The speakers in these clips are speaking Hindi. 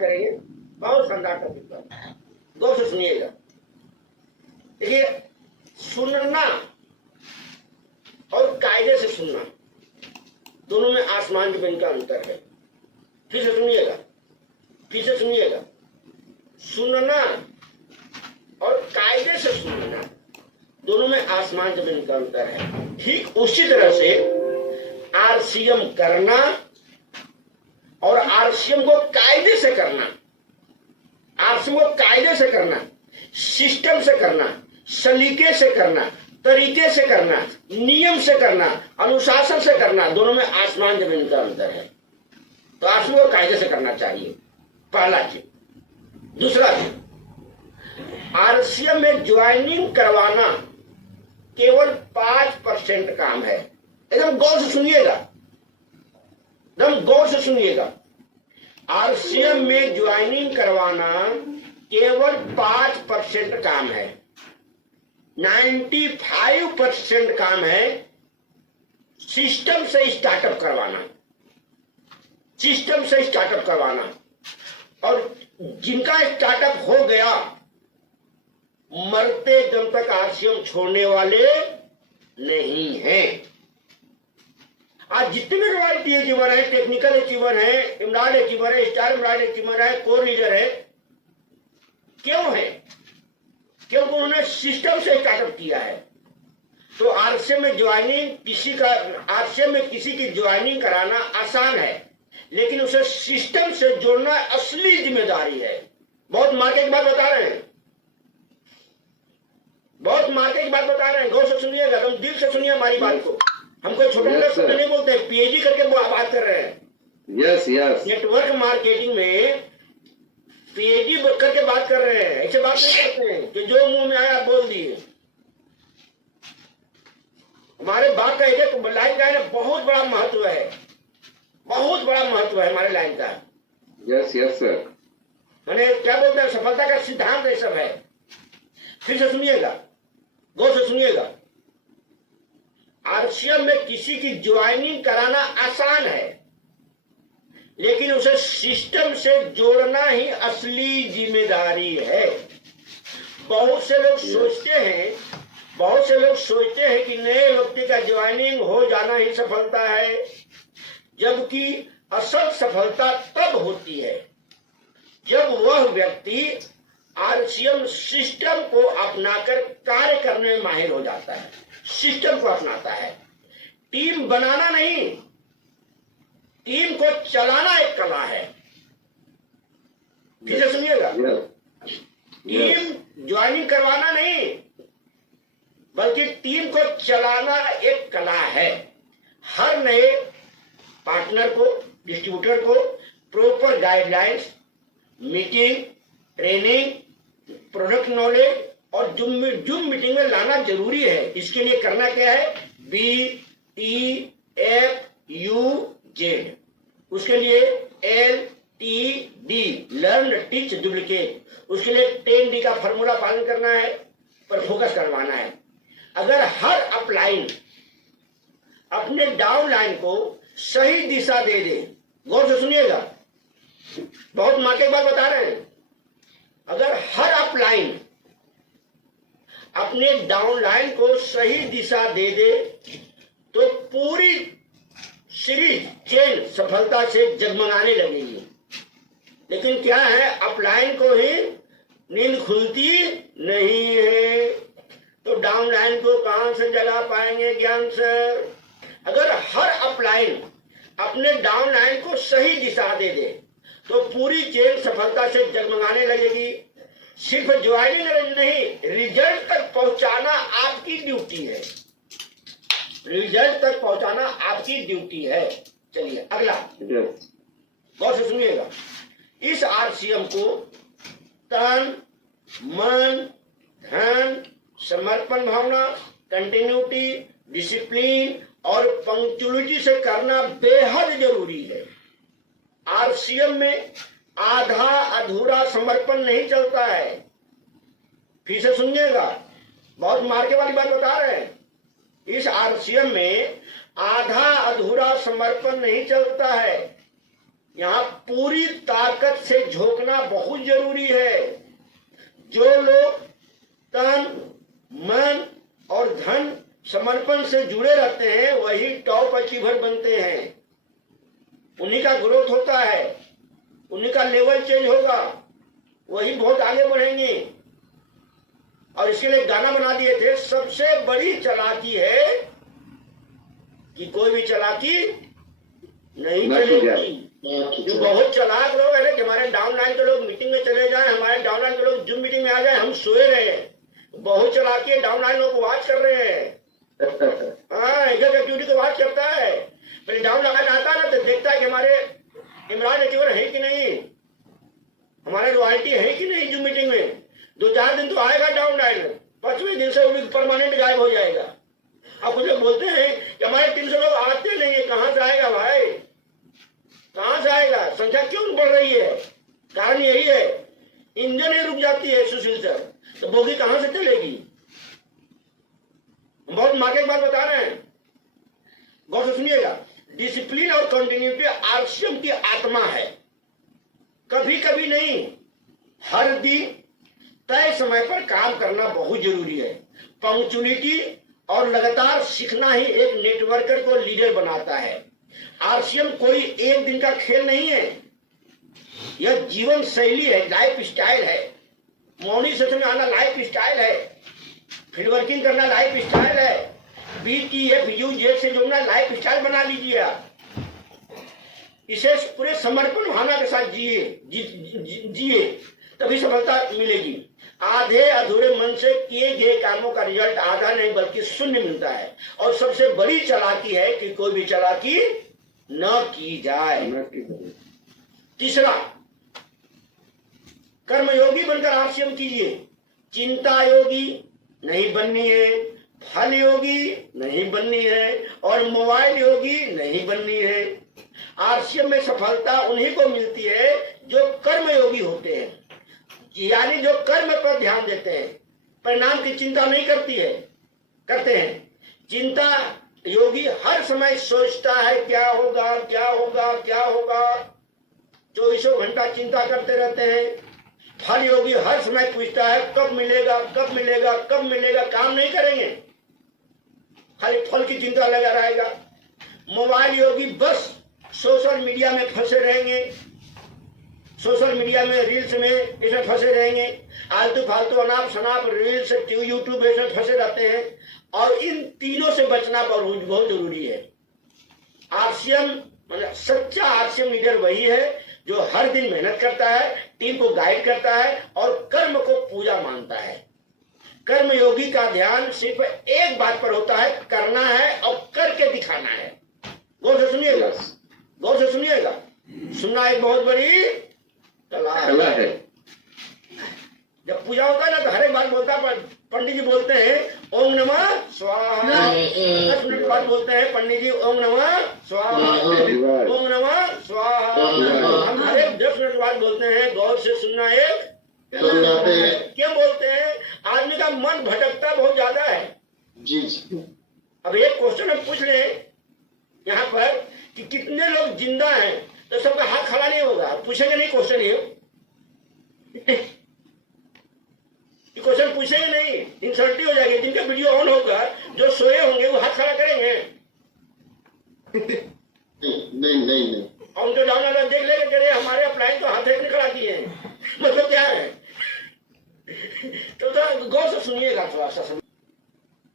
करेंगे, बहुत शानदार टॉपिक पर, गौर से सुनिएगा। देखिए, सुनना और कायदे से सुनना दोनों में आसमान जमीन का अंतर है। फिर से सुनिएगा, फिर से सुनिएगा। सुनना और कायदे से सुनना दोनों में आसमान जमीन का अंतर है। ठीक उसी तरह से आरसीएम करना और आरसीएम को कायदे से करना, आरसीएम को कायदे से करना, सिस्टम से करना, सलीके से करना, तरीके से करना, नियम से करना, अनुशासन से करना, दोनों में आसमान जमीन का अंतर है। तो आरसीएम को कायदे से करना चाहिए, पहला चीज। दूसरा चीज, आरसीएम में ज्वाइनिंग करवाना केवल 5% काम है। एकदम गौर से सुनिएगा, एकदम गौर से सुनिएगा। आरसीएम में ज्वाइनिंग करवाना केवल 5% काम है। 95% काम है सिस्टम से स्टार्टअप करवाना, सिस्टम से स्टार्टअप करवाना। और जिनका स्टार्टअप हो गया, मरते दम तक आरसीएम छोड़ने वाले नहीं हैं। आज जितने भी रॉयल्टी अचीवर है, टेक्निकल अचीवर है, इमरान अचीवर है, स्टार इमरान अचीवर है, कोर लीडर है, क्यों है? क्योंकि उन्होंने सिस्टम से स्टार्टअप किया है। तो आरसीएम में ज्वाइनिंग किसी का, आरसीएम में किसी की ज्वाइनिंग कराना आसान है, लेकिन उसे सिस्टम से जोड़ना असली जिम्मेदारी है। बहुत मार्के की बात बता रहे हैं, बहुत मार्के की बात बता रहे हैं। गौर से सुनिएगा, तुम दिल से सुनिए हमारी बात को। हमको छोटे मोटे शब्द नहीं बोलते, पीएचडी करके बात कर रहे हैं। यस यस, नेटवर्क मार्केटिंग में पीएचडी करके बात कर रहे हैं। ऐसे बात नहीं करते हैं कि जो मुंह में आया बोल दिए। हमारे बात का एक लाइन का है, बहुत बड़ा महत्व है, बहुत बड़ा महत्व है हमारे लाइन का। Yes yes sir. मैंने क्या बोलते हैं, सफलता का सिद्धांत ये सब है। फिर से सुनिएगा, गौर से सुनिएगा। आरसीएम में किसी की ज्वाइनिंग कराना आसान है, लेकिन उसे सिस्टम से जोड़ना ही असली जिम्मेदारी है। बहुत से लोग सोचते हैं, बहुत से लोग सोचते हैं कि नए व्यक्ति का ज्वाइनिंग हो जाना ही सफलता है, जबकि असल सफलता तब होती है जब वह व्यक्ति आरसीएम सिस्टम को अपनाकर कार्य करने में माहिर हो जाता है, सिस्टम को अपनाता है। टीम बनाना नहीं, टीम को चलाना एक कला है। फिर से सुनिएगा, टीम ज्वाइनिंग करवाना नहीं, बल्कि टीम को चलाना एक कला है। हर नए पार्टनर को, डिस्ट्रीब्यूटर को proper guidelines, meeting, training, product knowledge और जूम मीटिंग में लाना जरूरी है। इसके लिए करना क्या है? BTFUZ। उसके लिए LTD, लर्न टीच डुप्लीकेट। उसके लिए 10D का फॉर्मूला पालन करना है, पर फोकस करवाना है। अगर हर अपलाइन अपने डाउन लाइन को सही दिशा दे दे, गौर से सुनिएगा, बहुत मार्के की बात बता रहे हैं। अगर हर अपलाइन अपने डाउन लाइन को सही दिशा दे दे, तो पूरी सीरीज चेन सफलता से जगमगाने लगेगी। लेकिन क्या है, अपलाइन को ही नींद खुलती नहीं है, तो डाउन लाइन को कहां से जगा पाएंगे ज्ञान सर? अगर हर अपलाइन अपने डाउन लाइन को सही दिशा दे दे, तो पूरी चेन सफलता से जगमगाने लगेगी। सिर्फ ज्वाइनिंग नहीं, रिजल्ट तक पहुंचाना आपकी ड्यूटी है, रिजल्ट तक पहुंचाना आपकी ड्यूटी है। चलिए अगला, गौर से सुनिएगा। इस आरसीएम को तन, मन, धन, समर्पण भावना, कंटिन्यूटी, डिसिप्लिन और पंक्चुअलिटी से करना बेहद जरूरी है। आरसीएम में आधा अधूरा समर्पण नहीं चलता है। फिर से सुनिएगा, बहुत मार्के वाली बात बता रहे हैं। इस आरसीएम में आधा अधूरा समर्पण नहीं चलता है। यहाँ पूरी ताकत से झोंकना बहुत जरूरी है। जो लोग तन, मन और धन समर्पण से जुड़े रहते हैं वही टॉप अचीवर बनते हैं। उन्हीं का ग्रोथ होता है, उन्हीं का लेवल चेंज होगा, वही बहुत आगे बढ़ेंगे। और इसके लिए गाना बना दिए थे, सबसे बड़ी चालाकी है कि कोई भी चालाकी नहीं चलेगी। जो बहुत चालाक लोग हैं कि हमारे डाउनलाइन के लोग मीटिंग में चले जाएं, हमारे डाउनलाइन के लोग जूम मीटिंग में आ जाएं, हम सोए रहे हैं। बहुत चालाकी है, डाउनलाइन लोग को वॉच कर रहे हैं। हाँ, एक एक्टिविटी को वॉच करता है। पहले डाउन लगाना आता है ना तो देखता है कि हमारे इमरान अचीवर है कि नहीं, हमारे रॉयल्टी है कि नहीं। जूम मीटिंग में 2-4 दिन तो आएगा डाउनलाइन, 5वें दिन से वो परमानेंट गायब हो जाएगा। अब कुछ लोग बोलते हैं कि हमारे टीम से लोग आते नहीं है, कहां से आएगा भाई, कहां से आएगा? संख्या क्यों बढ़ रही है? कारण यही है, इंजन ही रुक जाती है सुशील सर, तो बोगी कहां से चलेगी? बहुत मार्केट बात बता रहे हैं, गौर से सुनिएगा। डिसिप्लिन और कंटिन्यूटी आरसीएम की आत्मा है। कभी कभी नहीं, हर दिन तय समय पर काम करना बहुत जरूरी है। पंक्चुअलिटी और लगातार सीखना ही एक नेटवर्कर को लीडर बनाता है। आरसीएम कोई एक दिन का खेल नहीं है, यह जीवन शैली है, लाइफ स्टाइल है। मॉर्निंग सेशन में आना लाइफ स्टाइल है, फील्ड वर्किंग करना लाइफ स्टाइल है, BTFUZ से जुड़ना लाइफ स्टाइल बना लीजिए आप। इसे पूरे समर्पण भावना के साथ जिए तभी सफलता मिलेगी। आधे अधूरे मन से किए गए कामों का रिजल्ट आधा नहीं बल्कि शून्य मिलता है। और सबसे बड़ी चालाकी है कि कोई भी चालाकी न की जाए। तीसरा, कर्मयोगी बनकर आरसीएम कीजिए। चिंता योगी नहीं बननी है, फल योगी नहीं बननी है, और मोबाइल योगी नहीं बननी है। आरसीएम में सफलता उन्हीं को मिलती है जो कर्मयोगी होते हैं, यानी जो कर्म पर ध्यान देते हैं, परिणाम की चिंता नहीं करते हैं। चिंता योगी हर समय सोचता है क्या होगा क्या होगा क्या होगा, 24 घंटा चिंता करते रहते हैं। फल योगी हर समय पूछता है कब मिलेगा कब मिलेगा कब मिलेगा, काम नहीं करेंगे, खाली फल की चिंता लगा रहेगा। मोबाइल योगी बस सोशल मीडिया में फंसे रहेंगे, सोशल मीडिया में रील्स में इसमें फंसे रहेंगे, आलतू फालतू अनाप शनाप रील्स यूट्यूब इसमें फंसे रहते हैं। और इन तीनों से बचना बहुत जरूरी है। आरसीएम मतलब सच्चा आरसीएम लीडर वही है जो हर दिन मेहनत करता है, टीम को गाइड करता है और कर्म को पूजा मानता है। कर्मयोगी का ध्यान सिर्फ एक बात पर होता है, करना है और करके दिखाना है। गौर से सुनिएगा, गौर से सुनिएगा। सुनना एक बहुत बड़ी कला है। जब पूजा होता है ना तो हर एक बात बोलता है, पंडित जी बोलते हैं ओम नमः स्वाहा, 10 मिनट बाद बोलते हैं पंडित जी ओम नमः स्वाहा, ओम नमः स्वाहा। हम हर एक 10 मिनट बाद बोलते हैं। गौर से सुनना एक क्यों बोलते हैं? आदमी का मन भटकता बहुत ज्यादा है जी। अब एक क्वेश्चन हम पूछ रहे हैं यहाँ पर कि कितने लोग जिंदा हैं, तो सबका हाथ खड़ा नहीं होगा। पूछेंगे नहीं क्वेश्चन, ये क्वेश्चन पूछेंगे नहीं, इंसल्टी हो जाएगी। जिनका वीडियो ऑन होगा, जो सोए होंगे वो हाथ खड़ा करेंगे नहीं। और उनके डाउनलोड देख लेंगे कि हमारे अप्लाइन तो हाथ देखने खड़ा किए हैं, मतलब क्या है। तो गौर से सुनिएगा, थोड़ा सा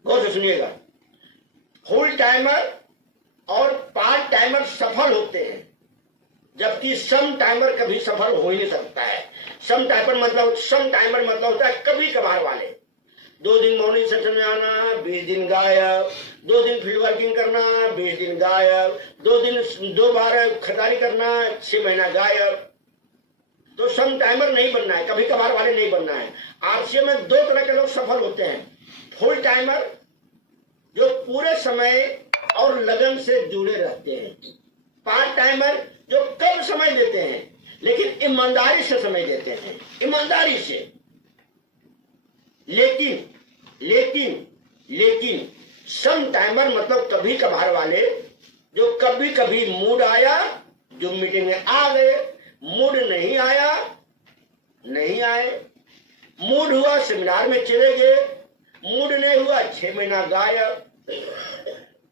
गौर से सुनिएगा। फुल टाइमर और पार्ट टाइमर सफल होते हैं, जबकि सम टाइमर कभी सफल हो ही नहीं सकता है। सम टाइमर मतलब होता है कभी कभार वाले। 2 दिन मॉर्निंग सेशन में आना, 20 दिन गायब। 2 दिन फील्ड वर्किंग करना, 20 दिन गायब। 2 दिन 2 बार खरीदारी करना, 6 महीना गायब। तो सम टाइमर नहीं बनना है, कभी कभार वाले नहीं बनना है। आरसीएम में 2 तरह के लोग सफल होते हैं। फुल टाइमर जो पूरे समय और लगन से जुड़े रहते हैं, पार्ट टाइमर जो कम समय देते हैं लेकिन ईमानदारी से समय देते हैं, ईमानदारी से। लेकिन सम टाइमर मतलब कभी कभार वाले जो कभी कभी मूड आया जूम मीटिंग में आ गए, मूड नहीं आया, नहीं आए, मूड हुआ सेमिनार में चले गए, मूड नहीं हुआ 6 महीना गायब,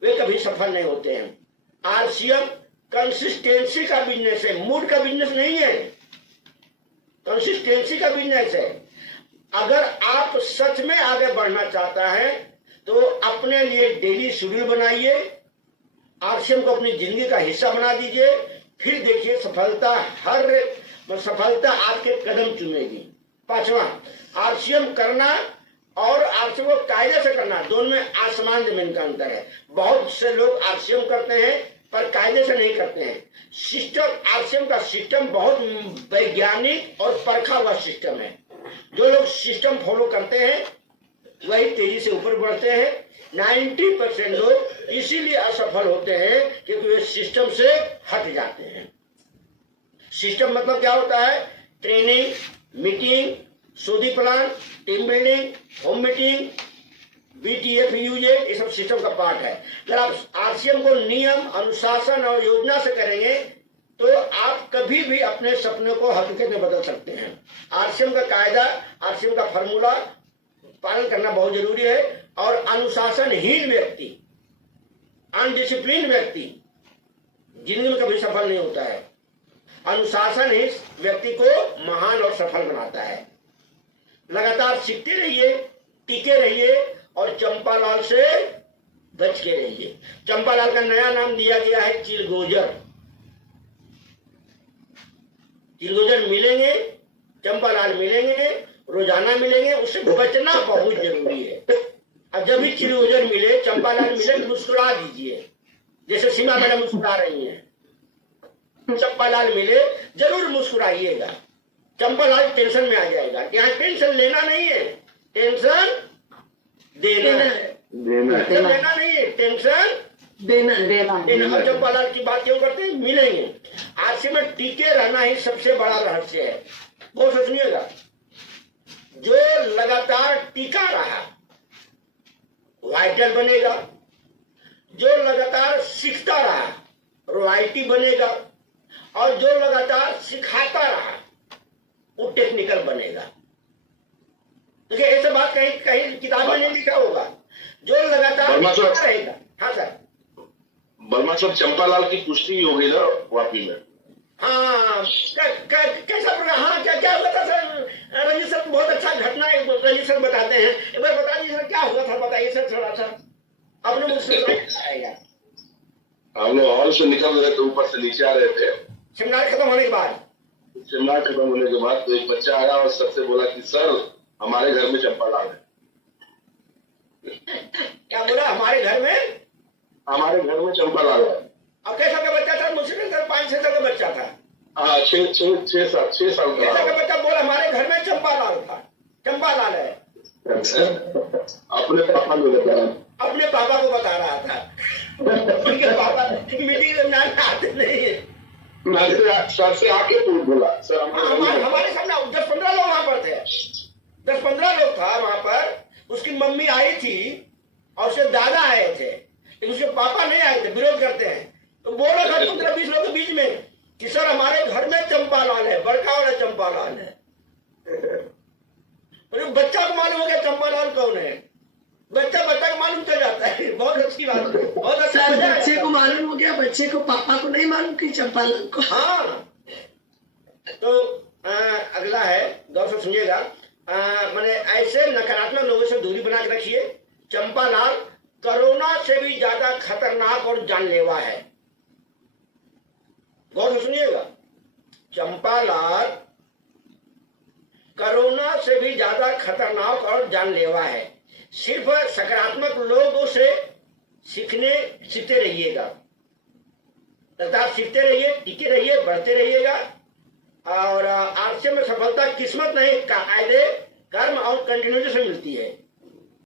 वे कभी सफल नहीं होते हैं। आरसीएम कंसिस्टेंसी का बिजनेस है, मूड का बिजनेस नहीं है, कंसिस्टेंसी का बिजनेस है। अगर आप सच में आगे बढ़ना चाहता है तो अपने लिए डेली शेड्यूल बनाइए, आरसीएम को अपनी जिंदगी का हिस्सा बना दीजिए, फिर देखिए सफलता आपके कदम चुमेगी। 5वां, आरसीएम करना और आरसीएम को कायदे से करना, दोनों में आसमान जमीन का अंतर है। बहुत से लोग आरसीएम करते हैं पर कायदे से नहीं करते हैं। सिस्टम, आरसीएम का सिस्टम बहुत वैज्ञानिक और परखा हुआ सिस्टम है। जो लोग सिस्टम फॉलो करते हैं वही तेजी से ऊपर बढ़ते हैं। 90% लोग इसीलिए असफल होते हैं क्योंकि वे सिस्टम से हट जाते हैं। सिस्टम मतलब क्या होता है? ट्रेनिंग, मीटिंग, सूदी plan, team building, home meeting, BTF यूजेट, ये सब सिस्टम का पार्ट है। अगर आप आरसीएम को नियम, अनुशासन और योजना से करेंगे तो आप कभी भी अपने सपने को हकीकत में बदल सकते हैं। आरसीएम का कायदा, आरसीएम का फॉर्मूला पालन करना बहुत जरूरी है। और अनुशासनहीन व्यक्ति, अनडिसिप्लिन व्यक्ति जिंदगी में कभी सफल नहीं होता है। अनुशासन ही व्यक्ति को महान और सफल बनाता है। लगातार सीखते रहिए, टिके रहिए और चंपालाल से बच के रहिए। चंपालाल का नया नाम दिया गया है चिलगोजर। चिलगोजर मिलेंगे, चंपालाल मिलेंगे, रोजाना मिलेंगे, उससे बचना बहुत जरूरी है। और जब भी चिलगोजर मिले, चंपालाल मिले, मुस्कुरा दीजिए, जैसे सीमा मैडम मुस्कुरा रही हैं। चंपालाल मिले, जरूर मुस्कुराइएगा। चंपालाल टेंशन में आ जाएगा। यहाँ टेंशन लेना नहीं है, टेंशन देना नहीं है, टेंशन देना। और चंपालाल की बात क्यों करते हैं? मिलेंगे। आरसीएम में टिके रहना ही सबसे बड़ा रहस्य है। बहुत सुनिएगा, जो लगातार टिका रहा वाइटल बनेगा, जो लगातार सीखता रहा रॉयल्टी बनेगा, और जो लगातार सिखाता रहा वो टेक्निकल बनेगा। देखिए, ऐसा बात कहीं कहीं किताब में नहीं लिखा होगा। जो लगातार रहेगा। हाँ सर, बर्मा साहब, चंपालाल की पुष्टि हो गई ना वापी में? हाँ, कैसा प्रोग्राम? हाँ, क्या हुआ था सर? रंजीत सर बहुत अच्छा घटना है, रंजीत सर बताते हैं। एक बार बता दीजिए सर, क्या हुआ था? बताइए सर थोड़ा सा, अपने मुझसे आएगा। हम लोग हॉल से निकल रहे थे, ऊपर से नीचे आ रहे थे, सेमिनार खत्म होने के बाद। सेमिनार खत्म होने के बाद तो एक बच्चा आया और सबसे बोला कि सर, हमारे घर में चंपालाल है। क्या बोला? हमारे घर में चंपालाल है। अब कैसा का बच्चा था? मुझसे सर 5-6 साल का बच्चा था। हाँ, 6 साल का बच्चा बोला हमारे घर में चंपालाल था, चंपालाल है। अपने पापा को बताया, अपने पापा को बता रहा था। उनके पापा मीटिंग में नाम आते नहीं है। सर से आके बोला सर, हमारे सामने 10-15 लोग वहां पर थे, 10-15 लोग था वहां पर। उसकी मम्मी आई थी और उसके दादा आए थे, लेकिन उसके पापा नहीं आए थे, विरोध करते हैं। तो बोला था 15-20 लोगों के बीच में कि सर हमारे घर में चंपालाल है, बड़का वाला चंपालाल है। बच्चा को मालूम हो गया चंपालाल कौन है। बच्चा को मालूम चल जाता है। बहुत अच्छी बात है, बहुत अच्छा। बच्चे को मालूम हो गया, बच्चे को पापा को नहीं मालूम कि चंपालाल को। हाँ, तो अगला है, गौर से सुनिएगा। मैंने ऐसे नकारात्मक लोगों से दूरी बना के रखिए। चंपालाल कोरोना से भी ज्यादा खतरनाक और जानलेवा है। गौर से सुनिएगा, चंपालाल कोरोना से भी ज्यादा खतरनाक और जानलेवा है। सिर्फ सकारात्मक लोगों से सीखते रहिएगा, लगातार सीखते रहिए, टिके रहिए, बढ़ते रहिएगा। और आरसीएम में सफलता किस्मत नहीं, कायदे, कर्म और कंटिन्यूटी से मिलती है।